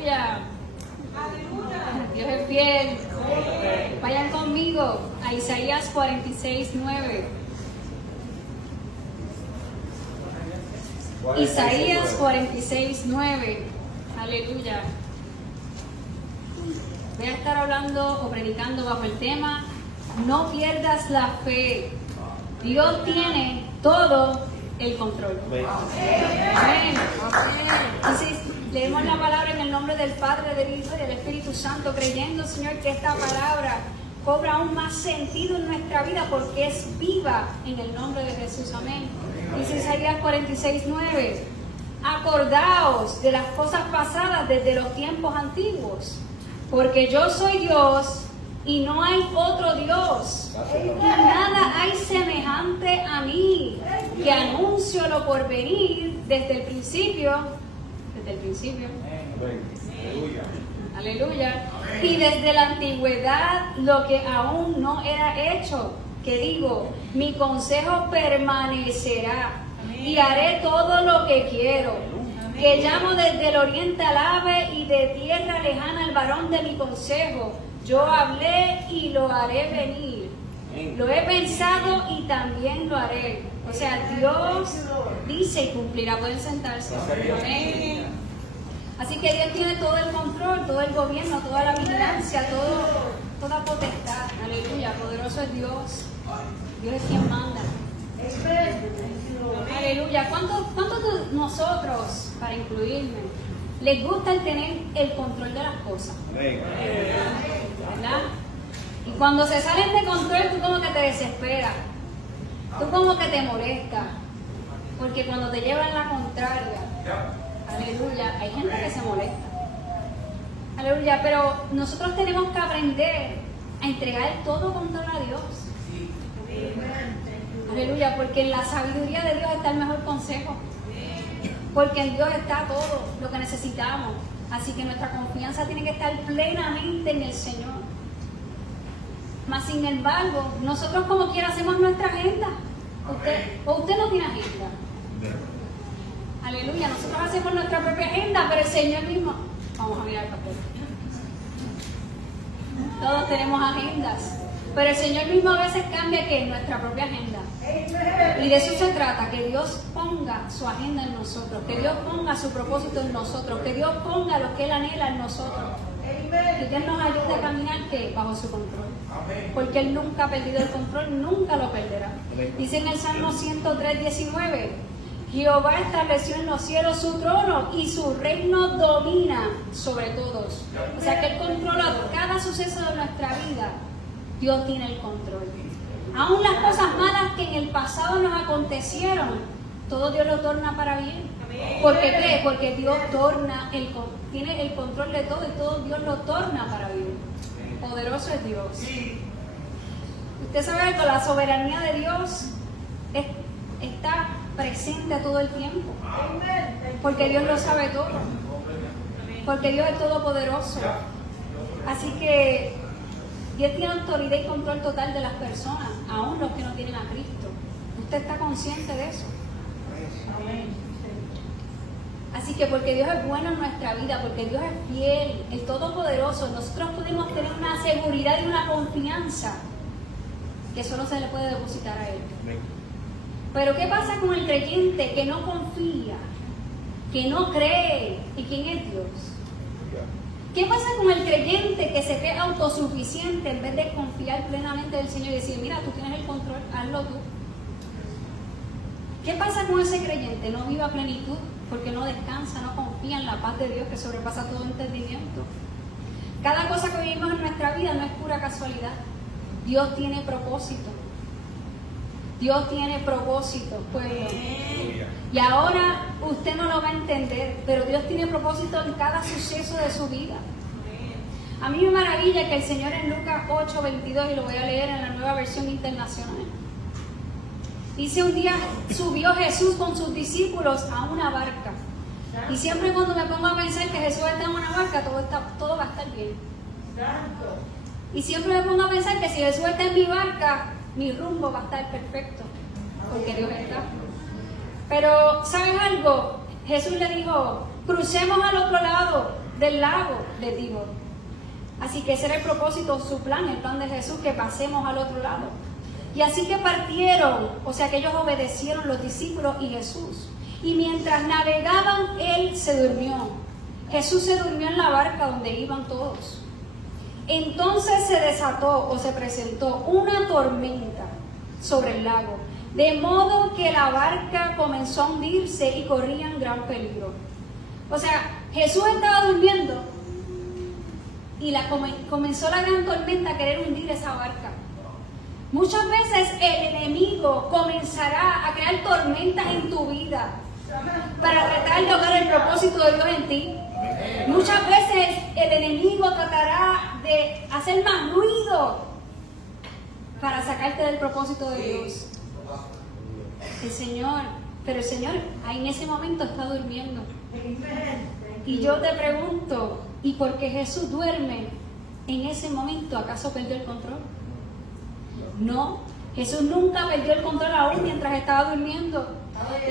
Aleluya. Dios es fiel. Vayan conmigo a Isaías 46:9. Isaías 46:9. Aleluya. Voy a estar hablando o predicando bajo el tema: no pierdas la fe. Dios tiene todo el control. Amén. Entonces, leemos la palabra en el nombre del Padre, del Hijo y del Espíritu Santo, creyendo, Señor, que esta palabra cobra aún más sentido en nuestra vida porque es viva en el nombre de Jesús. Amén. Dice Isaías 46:9. Acordaos de las cosas pasadas desde los tiempos antiguos, porque yo soy Dios y no hay otro Dios, y nada hay semejante a mí, que anuncio lo por venir desde el principio. Aleluya. Y desde la antigüedad lo que aún no era hecho, que digo, mi consejo permanecerá y haré todo lo que quiero, que llamo desde el oriente al ave y de tierra lejana al varón de mi consejo. Yo hablé y lo haré venir. Lo he pensado y también lo haré. O sea, Dios dice y cumplirá. Pueden sentarse. Amén. Así que Dios tiene todo el control, todo el gobierno, toda la vigilancia, toda potestad. Aleluya. Poderoso es Dios. Dios es quien manda. Aleluya. ¿Cuántos de nosotros, para incluirme, les gusta el tener el control de las cosas? ¿Verdad? Y cuando se salen de control, tú como que te desesperas, tú como que te molestas, porque cuando te llevan la contraria, aleluya, hay gente que se molesta. Aleluya, pero nosotros tenemos que aprender a entregar todo control a Dios. Aleluya, porque en la sabiduría de Dios está el mejor consejo. Porque en Dios está todo lo que necesitamos. Así que nuestra confianza tiene que estar plenamente en el Señor. Mas sin embargo, nosotros como quiera hacemos nuestra agenda. Usted no tiene agenda. Aleluya, nosotros hacemos nuestra propia agenda, pero el Señor mismo. Vamos a mirar el papel. Todos tenemos agendas, pero el Señor mismo a veces cambia que nuestra propia agenda. Y de eso se trata, que Dios ponga su agenda en nosotros, que Dios ponga su propósito en nosotros, que Dios ponga lo que Él anhela en nosotros. Que Dios nos ayude a caminar que bajo su control. Porque Él nunca ha perdido el control, nunca lo perderá. Dice en el Salmo 103:19, Jehová estableció en los cielos su trono y su reino domina sobre todos. O sea que Él controla cada suceso de nuestra vida. Dios tiene el control. Aún las cosas malas que en el pasado nos acontecieron, todo Dios lo torna para bien. ¿Por qué cree? Porque Dios tiene el control de todo y todo Dios lo torna para bien. Poderoso es Dios. Usted sabe algo, la soberanía de Dios está presente todo el tiempo. Porque Dios lo sabe todo. Porque Dios es todopoderoso. Así que Dios tiene autoridad y control total de las personas, aún los que no tienen a Cristo. ¿Usted está consciente de eso? Así que porque Dios es bueno en nuestra vida, porque Dios es fiel, el Todopoderoso, nosotros podemos tener una seguridad y una confianza que solo se le puede depositar a Él. Pero ¿qué pasa con el creyente que no confía, que no cree en quién es Dios? ¿Qué pasa con el creyente que se cree autosuficiente en vez de confiar plenamente en el Señor y decir, mira, tú tienes el control, hazlo tú? ¿Qué pasa con ese creyente? No vive a plenitud porque no descansa, no confía en la paz de Dios que sobrepasa todo entendimiento. Cada cosa que vivimos en nuestra vida no es pura casualidad. Dios tiene propósito. Dios tiene propósito, pueblo. Y ahora usted no lo va a entender, pero Dios tiene propósito en cada suceso de su vida. A mí me maravilla que el Señor en Lucas 8:22, y lo voy a leer en la Nueva Versión Internacional, dice: un día subió Jesús con sus discípulos a una barca. Y siempre cuando me pongo a pensar que Jesús está en una barca, todo va a estar bien. Y siempre me pongo a pensar que si Jesús está en mi barca, mi rumbo va a estar perfecto, porque Dios está. Pero, ¿sabes algo? Jesús le dijo, crucemos al otro lado, del lago, les dijo. Así que ese era el propósito, su plan, el plan de Jesús, que pasemos al otro lado. Y así que partieron, o sea que ellos obedecieron, los discípulos y Jesús. Y mientras navegaban, él se durmió. Jesús se durmió en la barca donde iban todos. Entonces se desató o se presentó una tormenta sobre el lago, de modo que la barca comenzó a hundirse y corrían gran peligro. O sea, Jesús estaba durmiendo y comenzó la gran tormenta a querer hundir esa barca. Muchas veces el enemigo comenzará a crear tormentas en tu vida para tratar de lograr el propósito de Dios en ti. Muchas veces el enemigo tratará de hacer más ruido para sacarte del propósito de Dios. Pero el Señor ahí en ese momento está durmiendo. Y yo te pregunto, ¿y por qué Jesús duerme en ese momento? ¿Acaso perdió el control? No, Jesús nunca perdió el control aún mientras estaba durmiendo.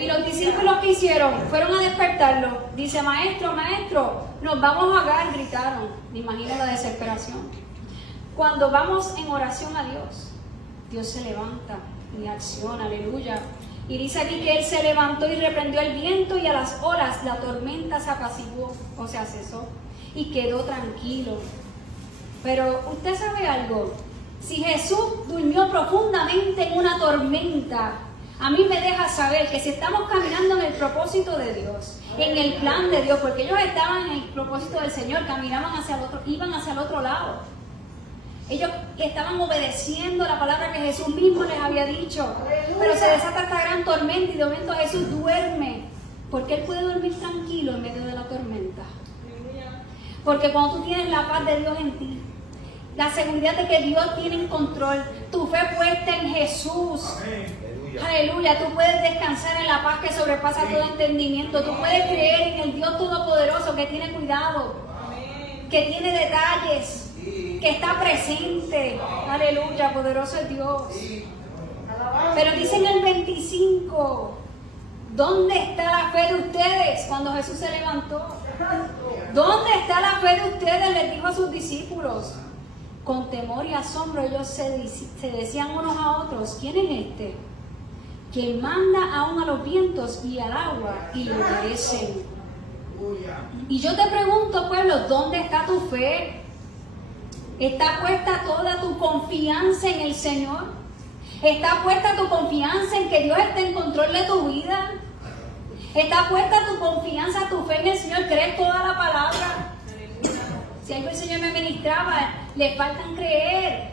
Y los discípulos, ¿qué hicieron? Fueron a despertarlo. Dice, maestro, maestro, nos vamos a ahogar, gritaron. Me imagino la desesperación. Cuando vamos en oración a Dios, Dios se levanta y acciona, aleluya. Y dice aquí que Él se levantó y reprendió el viento, y a las horas la tormenta se apaciguó, o sea, cesó, y quedó tranquilo. Pero usted sabe algo, si Jesús durmió profundamente en una tormenta, a mí me deja saber que si estamos caminando en el propósito de Dios, en el plan de Dios, porque ellos estaban en el propósito del Señor, caminaban hacia el otro, iban hacia el otro lado. Ellos estaban obedeciendo la palabra que Jesús mismo les había dicho. Pero se desata esta gran tormenta y de momento Jesús duerme. Porque Él puede dormir tranquilo en medio de la tormenta. Porque cuando tú tienes la paz de Dios en ti, la seguridad de que Dios tiene control, tu fe puesta en Jesús. Aleluya, tú puedes descansar en la paz que sobrepasa todo entendimiento. Tú puedes creer en el Dios Todopoderoso que tiene cuidado, que tiene detalles, que está presente. Aleluya, poderoso es Dios. Pero dice en el 25, ¿dónde está la fe de ustedes cuando Jesús se levantó? ¿Dónde está la fe de ustedes? Les dijo a sus discípulos. Con temor y asombro ellos se decían unos a otros, ¿quién es este? Que manda aún a los vientos y al agua y lo obedecen. Y yo te pregunto, pueblo, ¿dónde está tu fe? ¿Está puesta toda tu confianza en el Señor? ¿Está puesta tu confianza en que Dios esté en control de tu vida? ¿Está puesta tu confianza, tu fe en el Señor? ¿Crees toda la palabra? Si algo el Señor me ministraba, le faltan creer.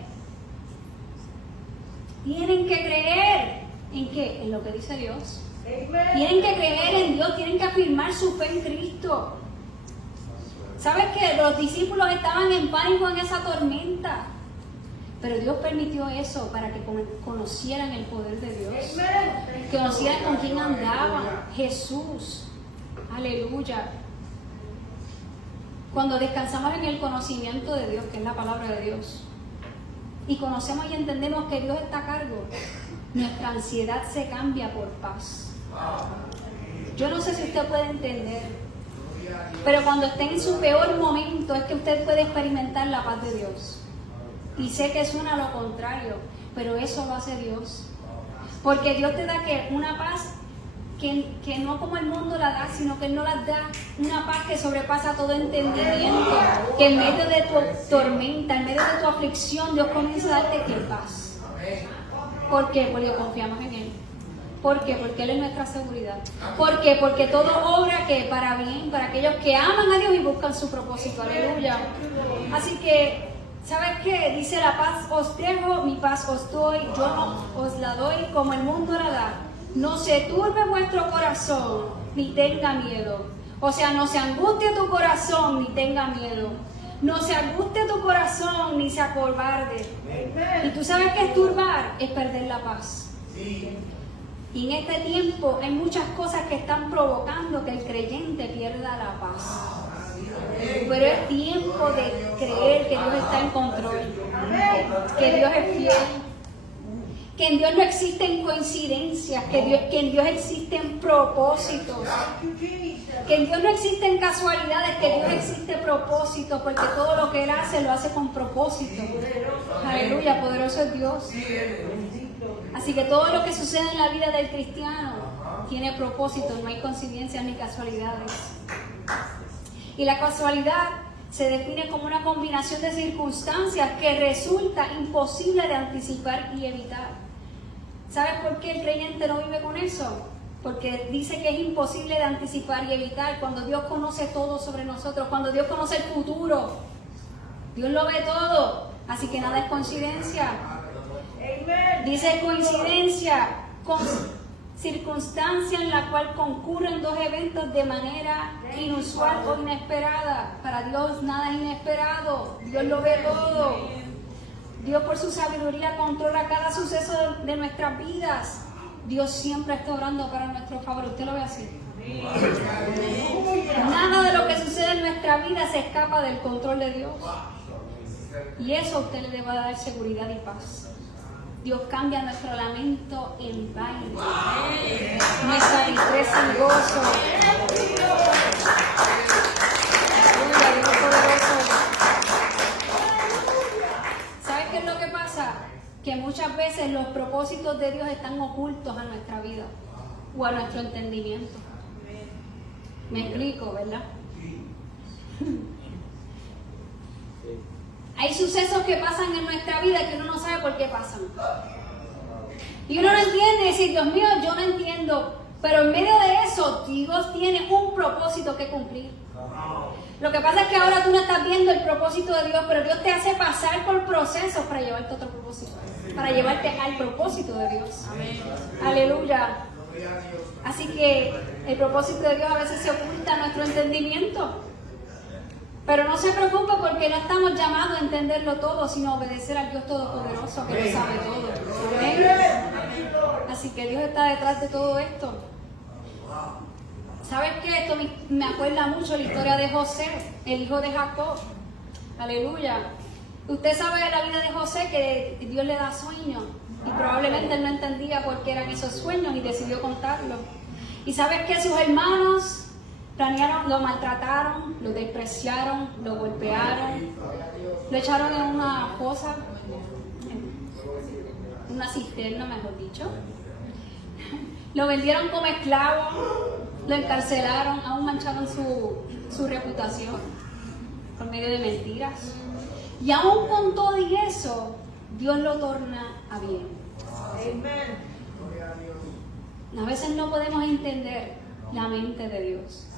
Tienen que creer. ¿En qué? En lo que dice Dios. Tienen que creer en Dios, tienen que afirmar su fe en Cristo. ¿Sabes qué? Los discípulos estaban en pánico en esa tormenta. Pero Dios permitió eso para que conocieran el poder de Dios. Que conocieran con quién andaban. Jesús. Aleluya. Cuando descansamos en el conocimiento de Dios, que es la palabra de Dios, y conocemos y entendemos que Dios está a cargo, nuestra ansiedad se cambia por paz. Yo no sé si usted puede entender, pero cuando esté en su peor momento es que usted puede experimentar la paz de Dios. Y sé que suena lo contrario, pero eso lo hace Dios. Porque Dios te da que una paz que no como el mundo la da, sino que Él no la da, una paz que sobrepasa todo entendimiento. Que en medio de tu tormenta, en medio de tu aflicción, Dios comienza a darte paz. ¿Por qué? Porque confiamos en Él. ¿Por qué? Porque Él es nuestra seguridad. ¿Por qué? Porque todo obra que para bien, para aquellos que aman a Dios y buscan su propósito. Aleluya. Así que, ¿sabes qué? Dice, la paz os dejo, mi paz os doy, yo no os la doy como el mundo la da. No se turbe vuestro corazón, ni tenga miedo. O sea, no se angustie tu corazón, ni tenga miedo. No se angustie tu corazón, ni se acobarde. Y tú sabes que es turbar, es perder la paz. Y en este tiempo hay muchas cosas que están provocando que el creyente pierda la paz. Pero es tiempo de creer que Dios está en control, que Dios es fiel, que en Dios no existen coincidencias, que en Dios existen propósitos, que en Dios no existen casualidades, que en Dios existe propósito, porque todo lo que Él hace lo hace con propósito. Aleluya, poderoso es Dios. Así que todo lo que sucede en la vida del cristiano tiene propósito, no hay coincidencias ni casualidades. Y la casualidad se define como una combinación de circunstancias que resulta imposible de anticipar y evitar. ¿Sabes por qué el creyente no vive con eso? Porque dice que es imposible de anticipar y evitar cuando Dios conoce todo sobre nosotros, cuando Dios conoce el futuro. Dios lo ve todo, así que nada es coincidencia. Dice coincidencia, circunstancia en la cual concurren dos eventos de manera inusual o inesperada. Para Dios nada es inesperado, Dios lo ve todo. Dios por su sabiduría controla cada suceso de nuestras vidas. Dios siempre está obrando para nuestro favor. ¿Usted lo ve así? Nada de lo que sucede en nuestra vida se escapa del control de Dios. Y eso a usted le debe dar seguridad y paz. Dios cambia nuestro lamento en baile, nuestra tristeza en gozo. Aleluya, Dios poderoso. ¿Sabes qué es lo que pasa? Que muchas veces los propósitos de Dios están ocultos a nuestra vida o a nuestro entendimiento. Me explico, ¿verdad? Hay sucesos que pasan en nuestra vida que uno no sabe por qué pasan. Y uno no entiende y dice, Dios mío, yo no entiendo. Pero en medio de eso, Dios tiene un propósito que cumplir. Lo que pasa es que ahora tú no estás viendo el propósito de Dios, pero Dios te hace pasar por procesos para llevarte a otro propósito. Para llevarte al propósito de Dios. Amén. Aleluya. Así que el propósito de Dios a veces se oculta a nuestro entendimiento. Pero no se preocupe porque no estamos llamados a entenderlo todo, sino a obedecer al Dios Todopoderoso que lo sabe todo. ¿Amén? Así que Dios está detrás de todo esto. ¿Sabes qué? Esto me acuerda mucho la historia de José, el hijo de Jacob. Aleluya. Usted sabe de la vida de José que Dios le da sueños y probablemente él no entendía por qué eran esos sueños y decidió contarlos. Y ¿sabes qué? Sus hermanos planearon, lo maltrataron, lo despreciaron, lo golpearon, lo echaron en una fosa, una cisterna, mejor dicho. Lo vendieron como esclavo, lo encarcelaron, aún mancharon su reputación por medio de mentiras. Y aún con todo y eso, Dios lo torna a bien. A veces no podemos entender la mente de Dios.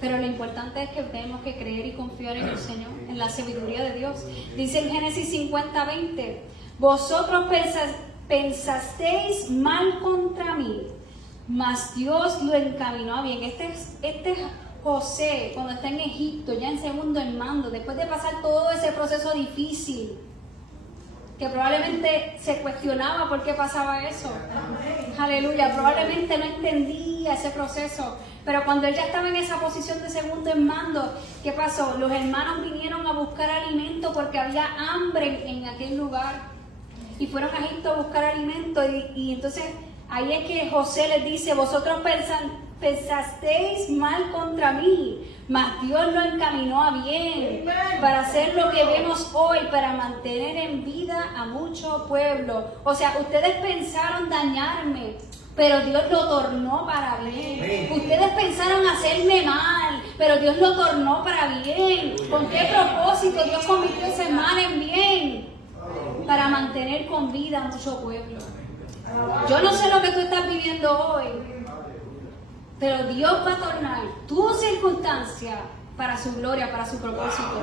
Pero lo importante es que tenemos que creer y confiar en el Señor, en la sabiduría de Dios. Dice en Génesis 50:20, vosotros pensasteis mal contra mí, mas Dios lo encaminó a bien. Este es José, cuando está en Egipto, ya en segundo en mando, después de pasar todo ese proceso difícil, que probablemente se cuestionaba por qué pasaba eso. Aleluya, probablemente no entendía ese proceso. Pero cuando él ya estaba en esa posición de segundo en mando, ¿qué pasó? Los hermanos vinieron a buscar alimento porque había hambre en aquel lugar. Y fueron a Egipto a buscar alimento. Y entonces ahí es que José les dice, vosotros pensasteis mal contra mí, mas Dios lo encaminó a bien para hacer lo que vemos hoy, para mantener en vida a mucho pueblo. O sea, ustedes pensaron dañarme, pero Dios lo tornó para bien. Ustedes pensaron hacerme mal, pero Dios lo tornó para bien. ¿Con qué propósito? Dios convirtió ese mal en bien, para mantener con vida a mucho pueblo. Yo no sé lo que tú estás viviendo hoy, pero Dios va a tornar tu circunstancia para su gloria, para su propósito.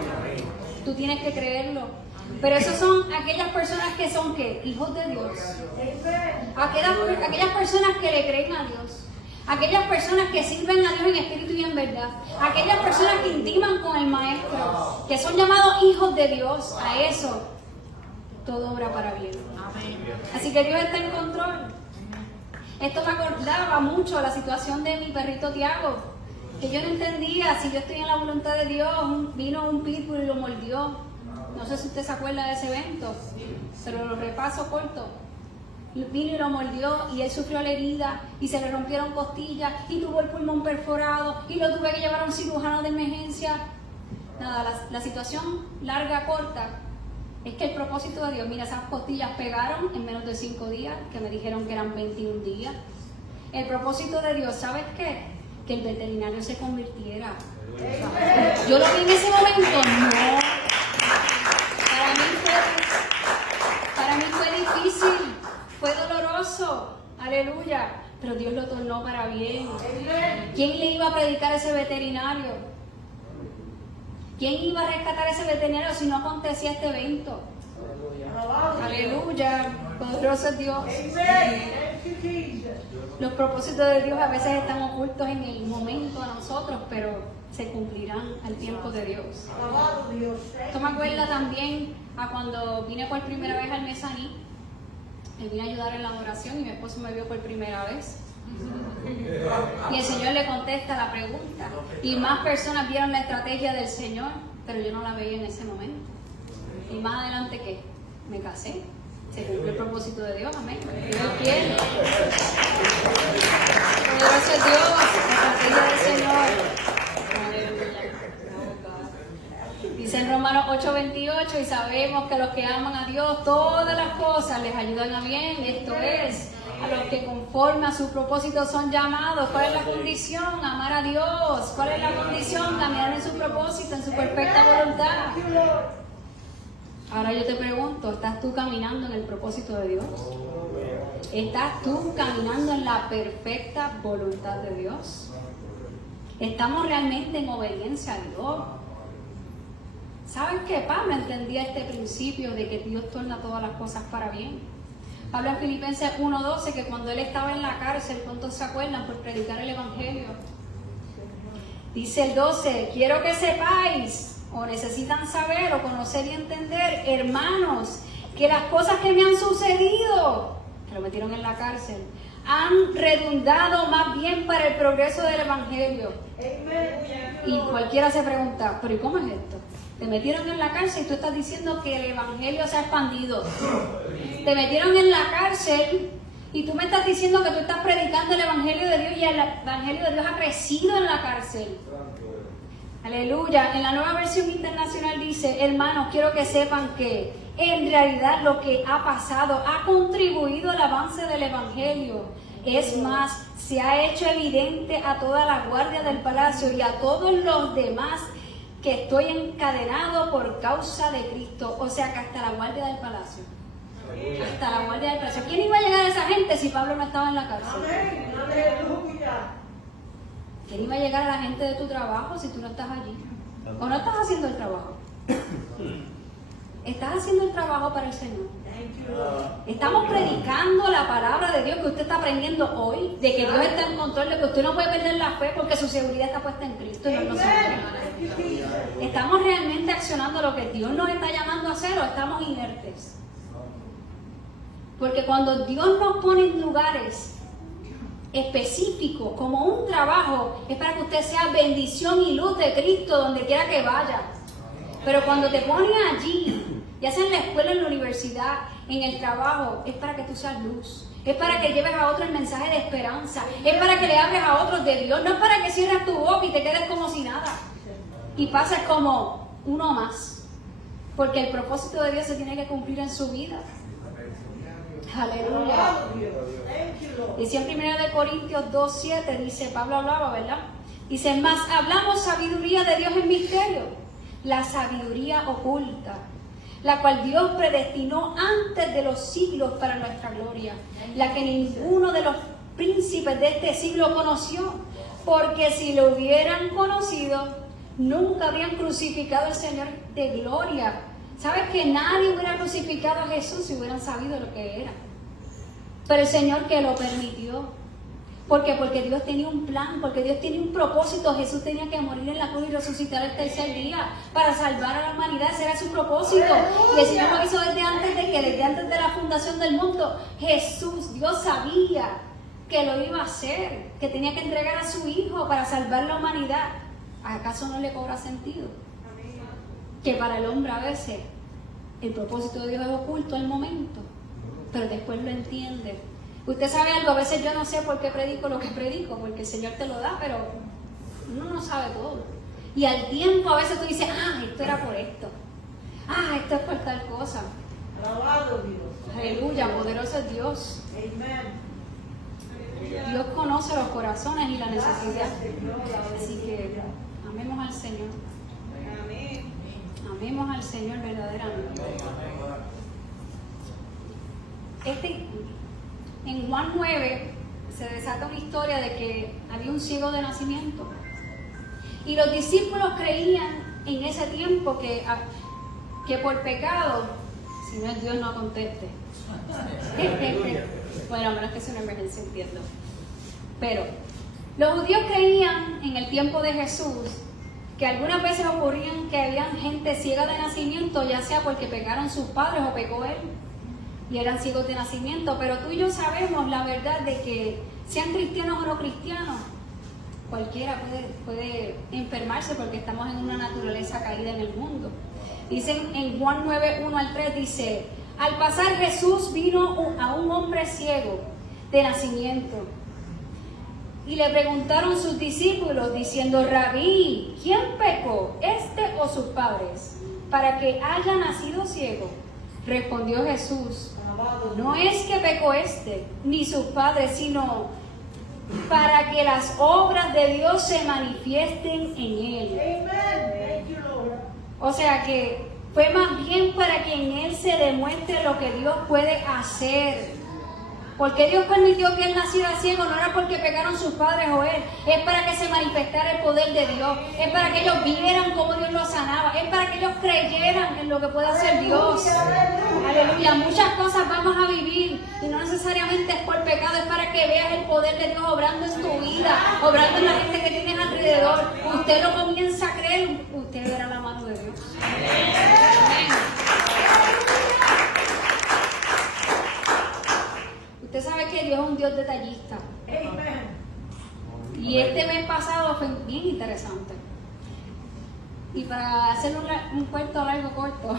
Tú tienes que creerlo. Pero esos son aquellas personas que son, ¿qué? Hijos de Dios. Aquellas personas que le creen a Dios. Aquellas personas que sirven a Dios en espíritu y en verdad. Aquellas personas que intiman con el Maestro. Que son llamados hijos de Dios. A eso todo obra para bien. Así que Dios está en control. Esto me acordaba mucho a la situación de mi perrito Tiago, que yo no entendía si yo estoy en la voluntad de Dios. Vino un pitbull y lo mordió. No sé si usted se acuerda de ese evento, pero lo repaso corto. vino y lo mordió y él sufrió la herida y se le rompieron costillas y tuvo el pulmón perforado y lo tuve que llevar a un cirujano de emergencia. Nada, la situación larga, corta, es que el propósito de Dios, mira, esas costillas pegaron en menos de 5 días, que me dijeron que eran 21 días. El propósito de Dios, ¿sabes qué? Que el veterinario se convirtiera. Yo lo vi en ese momento, no. Para mí fue difícil, fue doloroso, aleluya, pero Dios lo tornó para bien. ¿Quién le iba a predicar a ese veterinario? ¿Quién iba a rescatar a ese veterinario si no acontecía este evento? Aleluya, poderoso es Dios. Los propósitos de Dios a veces están ocultos en el momento a nosotros, pero se cumplirán al tiempo de Dios. Esto me acuerda también a cuando vine por primera vez al Mezaní. Me vine a ayudar en la adoración y mi esposo me vio por primera vez. Y el Señor le contesta la pregunta. Y más personas vieron la estrategia del Señor, pero yo no la veía en ese momento. Y más adelante, ¿qué? Me casé. Se cumplió el propósito de Dios, amén. Dios quiere. Poderoso es Dios, la estrategia del Señor. Dice en Romanos 8:28, y sabemos que a los que aman a Dios, todas las cosas les ayudan a bien. Esto es, a los que conforme a su propósito son llamados. ¿Cuál es la condición? Amar a Dios. ¿Cuál es la condición? Caminar en su propósito, en su perfecta voluntad. Ahora yo te pregunto, ¿estás tú caminando en el propósito de Dios? ¿Estás tú caminando en la perfecta voluntad de Dios? ¿Estamos realmente en obediencia a Dios? ¿Sabes qué? Pablo entendía este principio de que Dios torna todas las cosas para bien. Pablo en Filipenses 1:12, que cuando él estaba en la cárcel, ¿cuántos se acuerdan? Por predicar el Evangelio. Dice el 12, quiero que sepáis, o necesitan saber, o conocer y entender, hermanos, que las cosas que me han sucedido, que lo metieron en la cárcel, han redundado más bien para el progreso del Evangelio. Y cualquiera se pregunta, ¿pero y cómo es esto? Te metieron en la cárcel y tú estás diciendo que el Evangelio se ha expandido. Te metieron en la cárcel y tú me estás diciendo que tú estás predicando el Evangelio de Dios y el Evangelio de Dios ha crecido en la cárcel. Aleluya. En la Nueva Versión Internacional dice, hermanos, quiero que sepan que en realidad lo que ha pasado ha contribuido al avance del Evangelio. Es más, se ha hecho evidente a toda la guardia del palacio y a todos los demás que estoy encadenado por causa de Cristo. O sea que hasta la guardia del palacio. Hasta la guardia del palacio. ¿Quién iba a llegar a esa gente si Pablo no estaba en la cárcel? ¿Quién iba a llegar a la gente de tu trabajo si tú no estás allí? ¿O no estás haciendo el trabajo? ¿Estás haciendo el trabajo para el Señor? Estamos predicando la palabra de Dios que usted está aprendiendo hoy, de que Dios está en control, de que usted no puede perder la fe porque su seguridad está puesta en Cristo y no en nosotros. ¿Estamos realmente accionando lo que Dios nos está llamando a hacer o estamos inertes? Porque cuando Dios nos pone en lugares específicos como un trabajo, es para que usted sea bendición y luz de Cristo donde quiera que vaya. Pero cuando te pone allí, ya sea en la escuela, en la universidad, en el trabajo, es para que tú seas luz. Es para que lleves a otros el mensaje de esperanza. Es para que le hables a otros de Dios. No es para que cierres tu boca y te quedes como si nada. Y pases como uno más. Porque el propósito de Dios se tiene que cumplir en su vida. Aleluya. Dice en 1 Corintios 2:7, dice, Pablo hablaba, ¿verdad? Dice, más hablamos sabiduría de Dios en misterio, la sabiduría oculta, la cual Dios predestinó antes de los siglos para nuestra gloria, la que ninguno de los príncipes de este siglo conoció, porque si lo hubieran conocido, nunca habrían crucificado al Señor de gloria. ¿Sabes que nadie hubiera crucificado a Jesús si hubieran sabido lo que era? Pero el Señor que lo permitió. ¿Por qué? Porque Dios tenía un plan, porque Dios tenía un propósito. Jesús tenía que morir en la cruz y resucitar el tercer día para salvar a la humanidad. Ese era su propósito. Y el Señor lo hizo desde antes de la fundación del mundo. Jesús, Dios sabía que lo iba a hacer, que tenía que entregar a su Hijo para salvar la humanidad. ¿Acaso no le cobra sentido? Que para el hombre a veces el propósito de Dios es oculto al momento. pero después lo entiendes. Usted sabe algo, a veces yo no sé por qué predico lo que predico, porque el Señor te lo da, pero uno no sabe todo. Y al tiempo a veces tú dices, esto era por esto. Esto es por tal cosa. Alabado Dios. Aleluya, poderoso es Dios. Amén. Dios conoce los corazones y la necesidad. Así que amemos al Señor. Amén. Amemos al Señor verdaderamente. En Juan 9 se desata una historia de que había un ciego de nacimiento. Y los discípulos creían en ese tiempo que por pecado, si no es Dios, no conteste. Bueno, a menos que sea una emergencia, entiendo. Pero los judíos creían en el tiempo de Jesús que algunas veces ocurrían que había gente ciega de nacimiento, ya sea porque pecaron sus padres o pecó él, y eran ciegos de nacimiento. Pero tú y yo sabemos la verdad de que sean cristianos o no cristianos, cualquiera puede enfermarse porque estamos en una naturaleza caída en el mundo. Dicen en Juan 9, 1 al 3, dice: al pasar Jesús vino a un hombre ciego de nacimiento y le preguntaron sus discípulos diciendo: Rabí, ¿quién pecó, este o sus padres, para que haya nacido ciego? Respondió Jesús: no es que pecó este ni sus padres, sino para que las obras de Dios se manifiesten en él. O sea que fue más bien para que en él se demuestre lo que Dios puede hacer. Porque Dios permitió que él naciera ciego, no era porque pecaron sus padres o él, es para que se manifestara el poder de Dios, es para que ellos vieran cómo Dios los sanaba, es para que ellos creyeran en lo que puede hacer Dios. Aleluya, muchas cosas vamos a vivir y no necesariamente es por pecado, es para que veas el poder de Dios obrando en tu vida, obrando en la gente que tienes alrededor. Usted lo comienza a creer, usted verá la mano de Dios. Amén. Usted sabe que Dios es un Dios detallista. Y este mes pasado fue bien interesante. Y para hacer un cuento largo corto,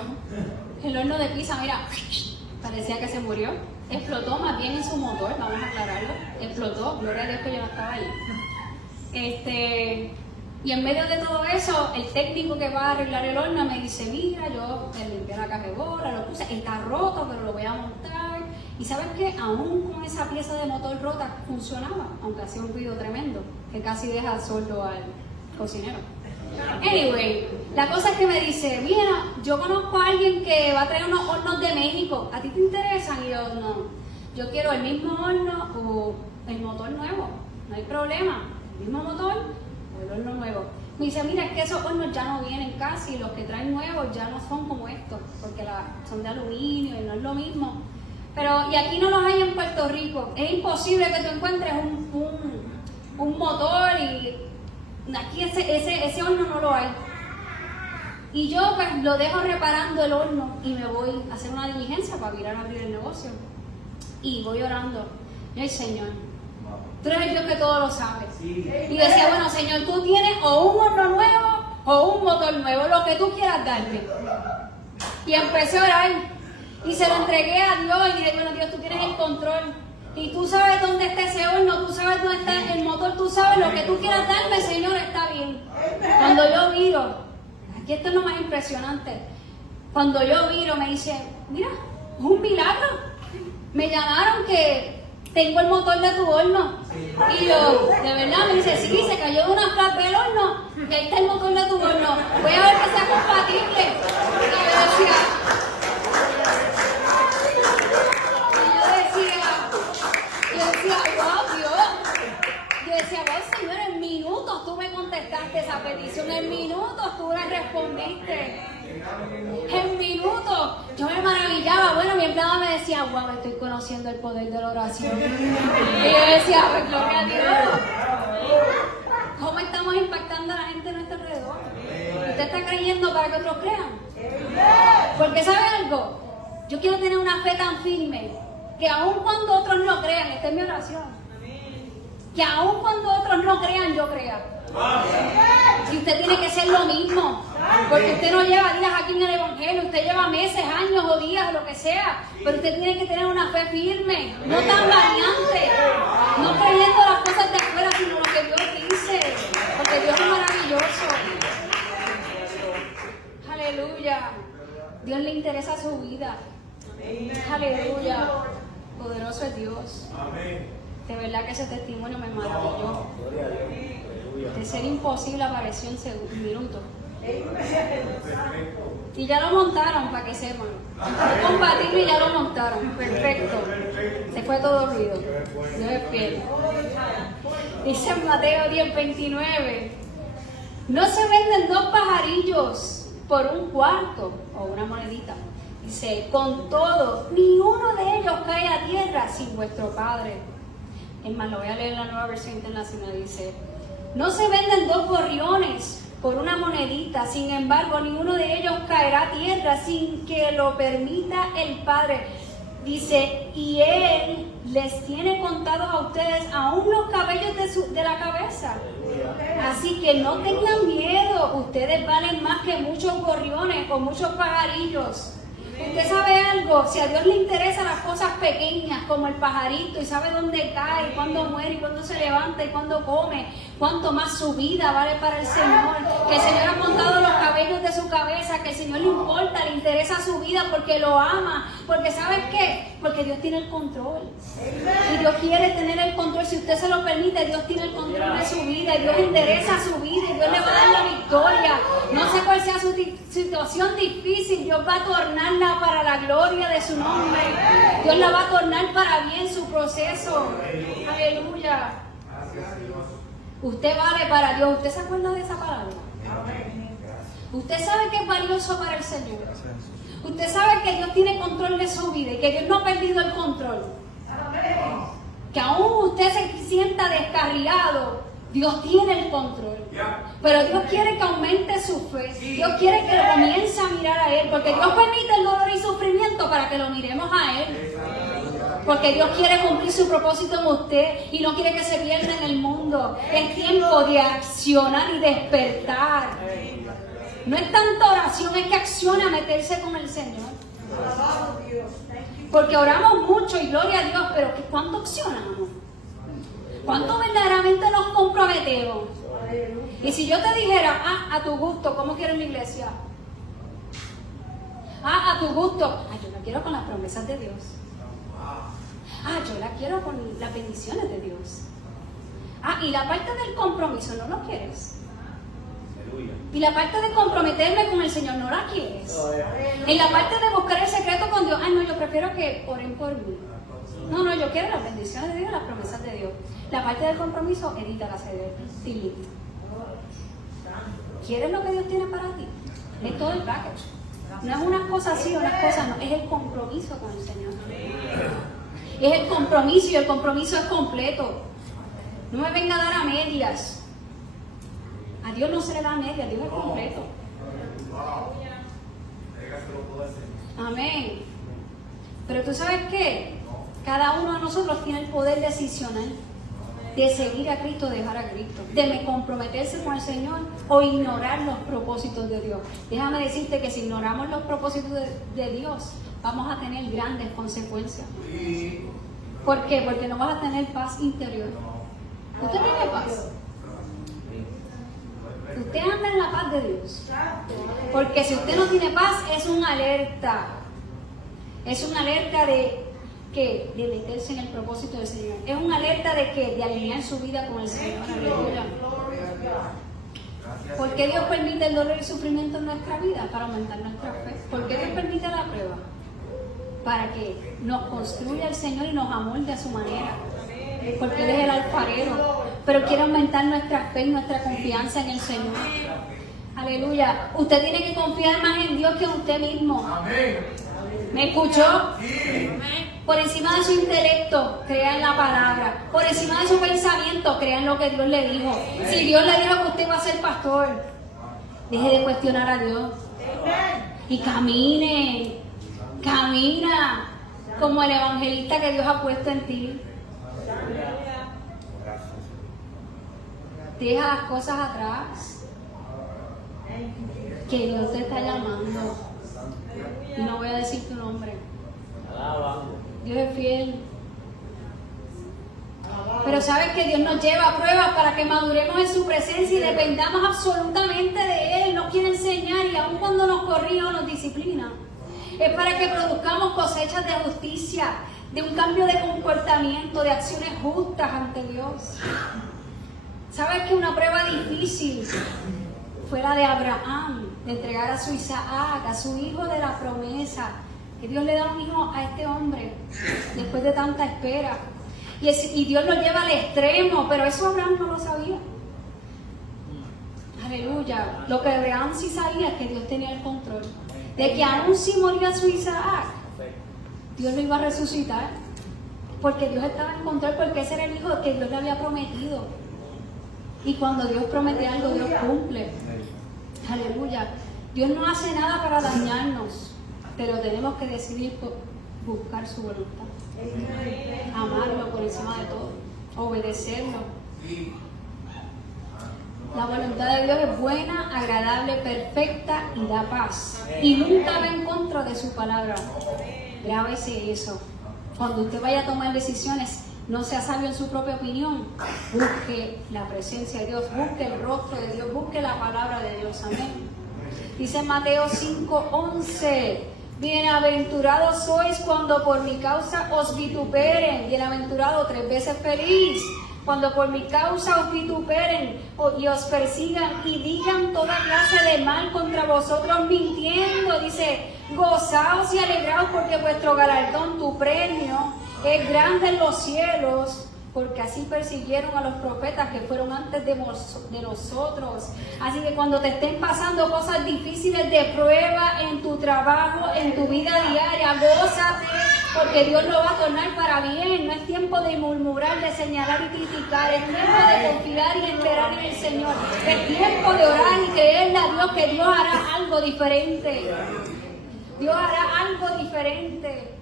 el horno de pizza, mira, parecía que se murió. Explotó más bien en su motor, vamos a aclararlo. Explotó, gloria a Dios que yo no estaba ahí. Y en medio de todo eso, el técnico que va a arreglar el horno me dice: mira, yo limpié la caja de bola, lo puse, está roto, pero lo voy a montar. Y ¿sabes qué? Aún con esa pieza de motor rota funcionaba, aunque hacía un ruido tremendo, que casi deja sordo al cocinero. Anyway, la cosa es que me dice: mira, yo conozco a alguien que va a traer unos hornos de México, ¿a ti te interesan? Y yo: no, yo quiero el mismo horno o el motor nuevo, no hay problema, el mismo motor o el horno nuevo. Me dice: mira, es que esos hornos ya no vienen casi, los que traen nuevos ya no son como estos, porque son de aluminio y no es lo mismo. Pero, y aquí no los hay en Puerto Rico, es imposible que tú encuentres un motor y aquí ese horno no lo hay. Y yo pues lo dejo reparando el horno y me voy a hacer una diligencia para ir a abrir el negocio. Y voy orando: ay Señor, tú eres el Dios que todo lo sabe. Y decía: bueno Señor, tú tienes o un horno nuevo o un motor nuevo, lo que tú quieras darme. Y empecé a orar y se lo entregué a Dios y dije: bueno Dios, tú tienes el control. Y tú sabes dónde está ese horno, tú sabes dónde está el motor, tú sabes lo que tú quieras darme, Señor, está bien. Cuando yo viro, aquí esto es lo más impresionante, cuando yo viro me dice: mira, es un milagro. Me llamaron que tengo el motor de tu horno. Y yo, de verdad, me dice: sí, se cayó de una flap del horno, y ahí está el motor de tu horno. Voy a ver que sea compatible. Y yo decía, wow, Dios. Yo decía: wow, Señor, en minutos tú me contestaste esa petición, en minutos tú la respondiste. En minutos. Yo me maravillaba. Bueno, mi empleada me decía: wow, estoy conociendo el poder de la oración. Y yo decía: pues gloria a Dios. ¿Cómo estamos impactando a la gente a nuestro alrededor? ¿Usted está creyendo para que otros crean? Porque ¿sabe algo? Yo quiero tener una fe tan firme que aun cuando otros no crean, esta es mi oración, que aun cuando otros no crean, yo crea. Y usted tiene que ser lo mismo. Porque usted no lleva días aquí en el Evangelio, usted lleva meses, años o días o lo que sea, pero usted tiene que tener una fe firme, no tan variante, no creyendo las cosas de afuera, sino lo que Dios dice, porque Dios es maravilloso. Aleluya. Dios le interesa su vida. Aleluya. Poderoso es Dios. De verdad que ese testimonio me maravilló. De ser imposible apareció en minutos. Y ya lo montaron, para que sepan. Fue compatible y ya lo montaron. Perfecto. Se fue todo ruido. Dios es fiel. Dice en Mateo 10:29. No se venden 2 pajarillos por un cuarto o una monedita. Dice, con todo, ni uno de ellos cae a tierra sin vuestro Padre. Es más, lo voy a leer en la Nueva Versión Internacional. Dice, no se venden 2 gorriones por una monedita, sin embargo, ni uno de ellos caerá a tierra sin que lo permita el Padre. Dice, y Él les tiene contados a ustedes aún los cabellos de la cabeza. Así que no tengan miedo, ustedes valen más que muchos gorriones o muchos pajarillos. Usted sabe algo, si a Dios le interesan las cosas pequeñas como el pajarito y sabe dónde cae, cuándo muere, y cuándo se levanta y cuándo come, cuánto más su vida vale para el Señor, que el Señor ha contado los cabellos de su cabeza, que el Señor le importa, le interesa su vida porque lo ama, porque ¿sabes qué? Porque Dios tiene el control y Dios quiere tener el control. Si usted se lo permite, Dios tiene el control de su vida y Dios interesa su vida y Dios le va a dar la victoria. No sé cuál sea su situación difícil, Dios va a tornarla para la gloria de su nombre. Dios la va a tornar para bien su proceso. Aleluya. Usted vale para Dios. ¿Usted se acuerda de esa palabra? Usted sabe que es valioso para el Señor. Usted sabe que Dios tiene control de su vida y que Dios no ha perdido el control. Que aún usted se sienta descarriado, Dios tiene el control. Pero Dios quiere que aumente su fe. Dios quiere que lo comience a mirar a Él. Porque Dios permite el dolor y sufrimiento para que lo miremos a Él. Porque Dios quiere cumplir su propósito en usted y no quiere que se pierda en el mundo. Es tiempo de accionar y despertar. No es tanta oración, es que acciona a meterse con el Señor. Porque oramos mucho y gloria a Dios, pero ¿cuánto accionamos? ¿Cuánto verdaderamente nos comprometemos? Y si yo te dijera, a tu gusto, ¿cómo quieres la iglesia? A tu gusto, yo la quiero con las promesas de Dios. Yo la quiero con las bendiciones de Dios. Y la parte del compromiso, ¿no lo quieres? Y la parte de comprometerme con el Señor, ¿no la quieres? En la parte de buscar el secreto con Dios, no, yo prefiero que oren por mí. No, yo quiero las bendiciones de Dios, las promesas de Dios. La parte del compromiso, edita la CD, delete. ¿Quieres lo que Dios tiene para ti? Es todo el package. No es unas cosas sí o unas cosas no, es el compromiso con el Señor. Es el compromiso y el compromiso es completo. No me venga a dar a medias. A Dios no se le da a medias, Dios es completo. Amén. Pero tú sabes qué, cada uno de nosotros tiene el poder decisional de seguir a Cristo, dejar a Cristo, de comprometerse con el Señor o ignorar los propósitos de Dios. Déjame decirte que si ignoramos los propósitos de Dios, vamos a tener grandes consecuencias. ¿Por qué? Porque no vas a tener paz interior. ¿Usted tiene paz? Usted anda en la paz de Dios. Porque si usted no tiene paz, es una alerta. Es una alerta de meterse en el propósito del Señor. Es una alerta de alinear su vida con el Señor. Aleluya. ¿Por qué Dios permite el dolor y el sufrimiento en nuestra vida? Para aumentar nuestra fe. ¿Por qué Dios permite la prueba? Para que nos construya el Señor y nos amolde a su manera. Porque Él es el alfarero. Pero quiere aumentar nuestra fe y nuestra confianza en el Señor. Aleluya. Usted tiene que confiar más en Dios que en usted mismo. ¿Me escuchó? Por encima de su intelecto, crea en la palabra. Por encima de su pensamiento, crea en lo que Dios le dijo. Si Dios le dijo que usted va a ser pastor, deje de cuestionar a Dios. Y camina como el evangelista que Dios ha puesto en ti. Deja las cosas atrás. que Dios te está llamando. Y no voy a decir tu nombre. Dios es fiel. Pero sabes que Dios nos lleva a pruebas para que maduremos en su presencia y dependamos absolutamente de Él. Nos quiere enseñar y aun cuando nos corrige o nos disciplina, es para que produzcamos cosechas de justicia, de un cambio de comportamiento, de acciones justas ante Dios. ¿Sabes que una prueba difícil fue la de Abraham, de entregar a su Isaac, a su hijo de la promesa? Que Dios le da un hijo a este hombre después de tanta espera. Y Dios lo lleva al extremo, pero eso Abraham no lo sabía. Aleluya. Lo que Abraham sí sabía es que Dios tenía el control. De que aún si moría su Isaac, Dios lo iba a resucitar. Porque Dios estaba en control, porque ese era el hijo que Dios le había prometido. Y cuando Dios promete algo, Dios cumple. Aleluya. Dios no hace nada para dañarnos, pero tenemos que decidir buscar su voluntad. Amarlo por encima de todo, obedecerlo. La voluntad de Dios es buena, agradable, perfecta y da paz. Y nunca va en contra de su palabra. Grábese eso. Cuando usted vaya a tomar decisiones, no sea sabio en su propia opinión. Busque la presencia de Dios, busque el rostro de Dios, busque la palabra de Dios. Amén. Dice Mateo 5:11. Bienaventurados sois cuando por mi causa os vituperen. Bienaventurado, 3 veces feliz. Cuando por mi causa os vituperen y os persigan y digan toda clase de mal contra vosotros mintiendo. Dice, gozaos y alegraos porque vuestro galardón, tu premio, es grande en los cielos. Porque así persiguieron a los profetas que fueron antes de nosotros. Así que cuando te estén pasando cosas difíciles de prueba en tu trabajo, en tu vida diaria, gózate, porque Dios lo va a tornar para bien. No es tiempo de murmurar, de señalar y criticar. Es tiempo de confiar y esperar en el Señor. Es tiempo de orar y creerle a Dios que Dios hará algo diferente. Dios hará algo diferente.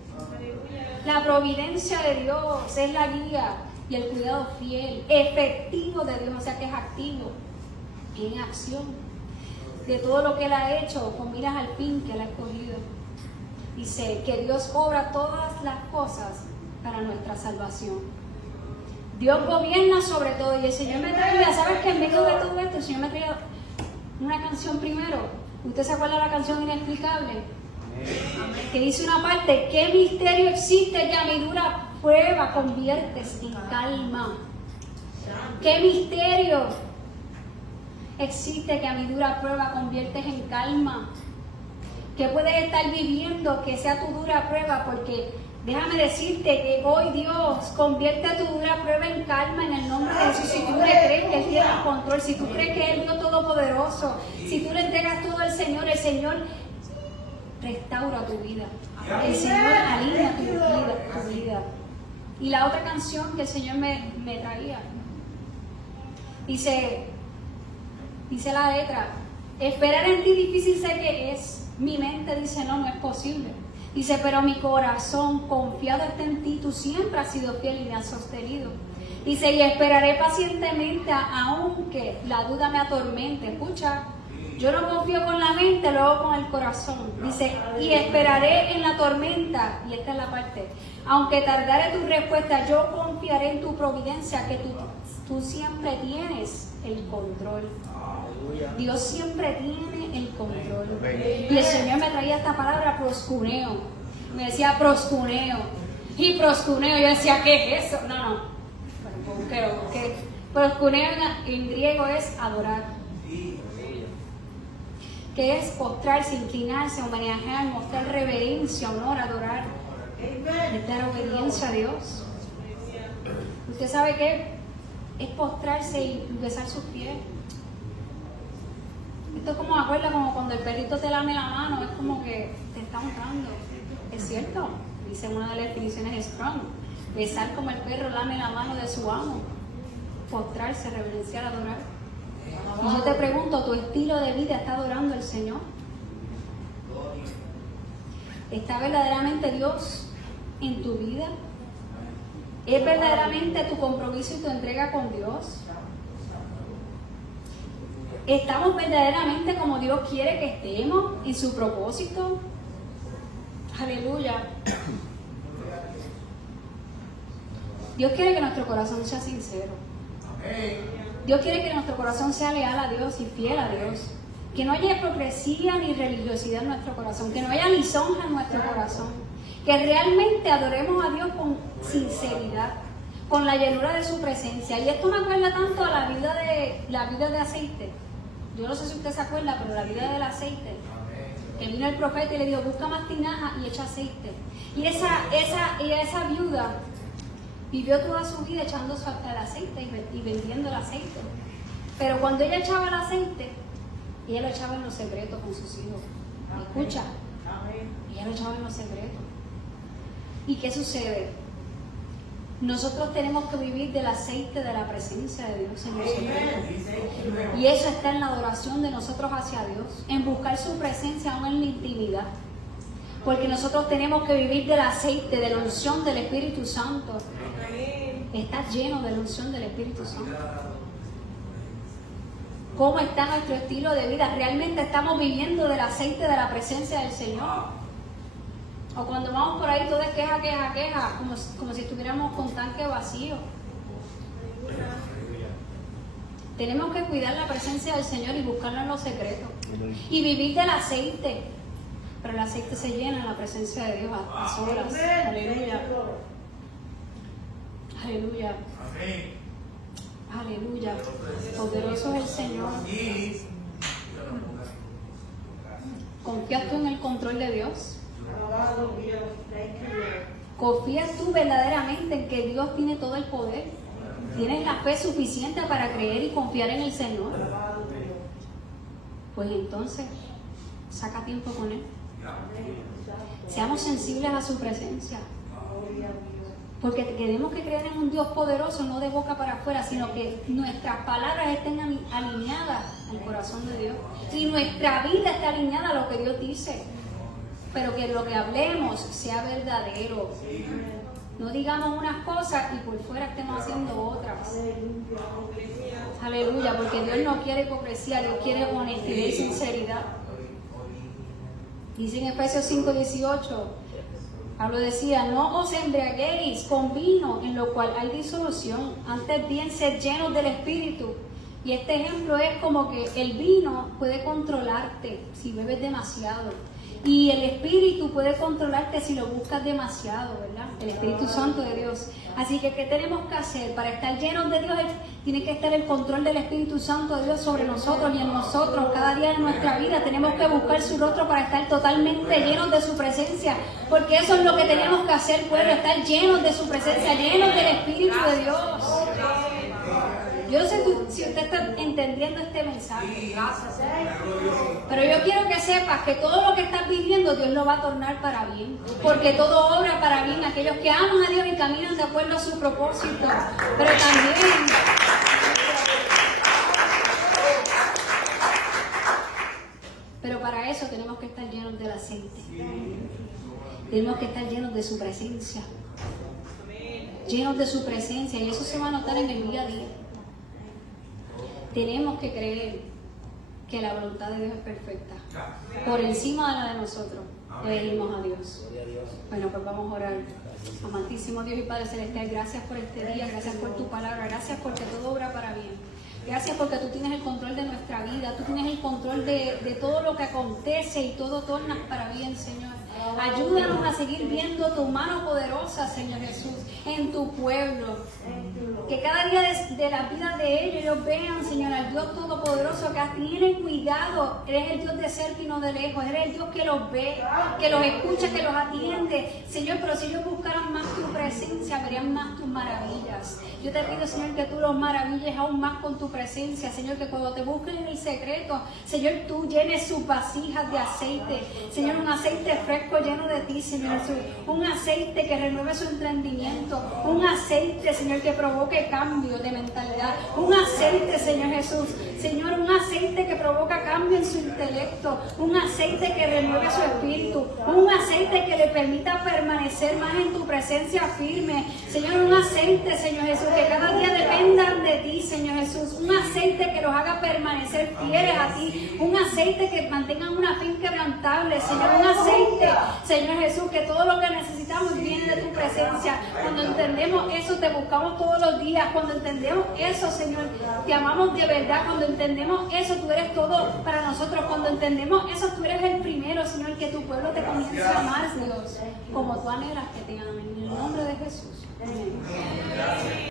La providencia de Dios es la guía y el cuidado fiel, efectivo de Dios, o sea que es activo, en acción, de todo lo que Él ha hecho, con miras al fin que Él ha escogido. Dice que Dios obra todas las cosas para nuestra salvación. Dios gobierna sobre todo, y el Señor me traía, ¿sabes qué? En medio de todo esto, el Señor me traía una canción primero. ¿Usted se acuerda de la canción Inexplicable? Que dice una parte, ¿qué misterio existe que a mi dura prueba conviertes en calma? ¿Qué misterio existe que a mi dura prueba conviertes en calma? ¿Qué puedes estar viviendo que sea tu dura prueba? Porque déjame decirte que hoy Dios convierte tu dura prueba en calma en el nombre de Jesús. Si tú le crees que Él tiene el control, si tú crees que es el Dios Todopoderoso, si tú le entregas todo al Señor, el Señor restaura tu vida. El Señor alinea tu vida. Y la otra canción que el Señor me traía, dice la letra, esperar en ti difícil sé que es. Mi mente dice no es posible. Dice, pero mi corazón confiado está en ti, tú siempre has sido fiel y me has sostenido. Dice, y esperaré pacientemente aunque la duda me atormente. Escucha, yo no confío con la mente, lo hago con el corazón. Dice, y esperaré en la tormenta, y esta es la parte, aunque tardare tu respuesta, yo confiaré en tu providencia, que tú siempre tienes el control. Dios siempre tiene el control. Y el Señor me traía esta palabra, proscuneo. Me decía proscuneo. Y proscuneo, yo decía, ¿qué es eso? No. Pero proscuneo en griego es adorar. Que es postrarse, inclinarse, homenajear, mostrar reverencia, honor, adorar. Es dar obediencia a Dios. ¿Usted sabe qué? Es postrarse y besar sus pies. Esto es como, me acuerda, como cuando el perrito te lame la mano, es como que te está honrando. Es cierto, dice una de las definiciones de Strong. Besar como el perro lame la mano de su amo. Postrarse, reverenciar, adorar. Y yo te pregunto, ¿tu estilo de vida está adorando al Señor? ¿Está verdaderamente Dios en tu vida? ¿Es verdaderamente tu compromiso y tu entrega con Dios? ¿Estamos verdaderamente como Dios quiere que estemos en su propósito? Aleluya. Dios quiere que nuestro corazón sea sincero. Dios quiere que nuestro corazón sea leal a Dios y fiel a Dios. Que no haya hipocresía ni religiosidad en nuestro corazón. Que no haya lisonja en nuestro corazón. Que realmente adoremos a Dios con sinceridad, con la llenura de su presencia. Y esto me acuerda tanto a la vida de aceite. Yo no sé si usted se acuerda, pero la vida del aceite. Que vino el profeta y le dijo, busca más tinaja y echa aceite. Y esa viuda vivió toda su vida echando el aceite y vendiendo el aceite. Pero cuando ella echaba el aceite, ella lo echaba en los secretos con sus hijos. Escucha, ella lo echaba en los secretos. ¿Y qué sucede? Nosotros tenemos que vivir del aceite de la presencia de Dios en los secretos. Y eso está en la adoración de nosotros hacia Dios, en buscar su presencia aún en la intimidad. Porque nosotros tenemos que vivir del aceite, de la unción del Espíritu Santo. Está lleno de la unción del Espíritu Santo. ¿Cómo está nuestro estilo de vida? ¿Realmente estamos viviendo del aceite de la presencia del Señor? O cuando vamos por ahí todo es queja, como si estuviéramos con tanque vacío. Tenemos que cuidar la presencia del Señor y buscarlo en los secretos. Y vivir del aceite. Pero el aceite se llena en la presencia de Dios a solas. Aleluya. Aleluya. Aleluya. Poderoso es el Señor. ¿Confías tú en el control de Dios? ¿Confías tú verdaderamente en que Dios tiene todo el poder? ¿Tienes la fe suficiente para creer y confiar en el Señor? Pues entonces, saca tiempo con Él. Seamos sensibles a su presencia. Porque tenemos que creer en un Dios poderoso, no de boca para afuera, sino que nuestras palabras estén alineadas al corazón de Dios. Y nuestra vida esté alineada a lo que Dios dice. Pero que lo que hablemos sea verdadero. No digamos unas cosas y por fuera estemos haciendo otras. Aleluya, porque Dios no quiere hipocresía, Dios quiere honestidad y sinceridad. Dice en Efesios 5:18, Pablo decía, no os embriaguéis con vino en lo cual hay disolución, antes bien sed llenos del Espíritu. Y este ejemplo es como que el vino puede controlarte si bebes demasiado. Y el Espíritu puede controlarte si lo buscas demasiado, ¿verdad? El Espíritu Santo de Dios. Así que, ¿qué tenemos que hacer? Para estar llenos de Dios, tiene que estar el control del Espíritu Santo de Dios sobre nosotros y en nosotros. Cada día de nuestra vida tenemos que buscar su rostro para estar totalmente llenos de su presencia. Porque eso es lo que tenemos que hacer, pueblo, estar llenos de su presencia, llenos del Espíritu de Dios. Yo no sé si usted está entendiendo este mensaje, pero yo quiero que sepas que todo lo que estás viviendo Dios lo va a tornar para bien, porque todo obra para bien aquellos que aman a Dios y caminan de acuerdo a su propósito. Pero también para eso tenemos que estar llenos del aceite, tenemos que estar llenos de su presencia, llenos de su presencia, y eso se va a notar en el día a día. Tenemos que creer que la voluntad de Dios es perfecta. Por encima de la de nosotros, pedimos a Dios. Bueno, pues vamos a orar. Amantísimo Dios y Padre Celestial, gracias por este día, gracias por tu palabra, gracias porque todo obra para bien. Gracias porque tú tienes el control de nuestra vida, tú tienes el control de todo lo que acontece y todo torna para bien, Señor. Ayúdanos a seguir viendo tu mano poderosa, Señor Jesús, en tu pueblo. Que cada día de la vida de ellos vean, Señor, al Dios Todopoderoso, que tienen cuidado. Eres el Dios de cerca y no de lejos. Eres el Dios que los ve, que los escucha, que los atiende. Señor, pero si ellos buscaran más tu presencia, verían más tus maravillas. Yo te pido, Señor, que tú los maravilles aún más con tu presencia. Señor, que cuando te busquen en el secreto, Señor, tú llenes sus vasijas de aceite. Señor, un aceite fresco lleno de ti, Señor Jesús. Un aceite que renueve su entendimiento. Un aceite, Señor, que provoque cambio de mentalidad. Un aceite, Señor Jesús, Señor, un aceite que provoca cambio en su intelecto, un aceite que renueve su espíritu, un aceite que le permita permanecer más en tu presencia firme. Señor, un aceite, Señor Jesús, que cada día dependan de ti, Señor Jesús, un aceite que los haga permanecer fieles a ti, un aceite que mantengan una fe inquebrantable, Señor, un aceite, Señor Jesús, que todo lo que necesitamos viene de tu presencia. Cuando entendemos eso, te buscamos todos los días. Cuando entendemos eso, Señor, te amamos de verdad. Cuando entendemos eso, tú eres todo para nosotros. Cuando entendemos eso, tú eres el primero, Señor, que tu pueblo te comience a amar, Dios, como tú anhelas que te amen. En el nombre de Jesús.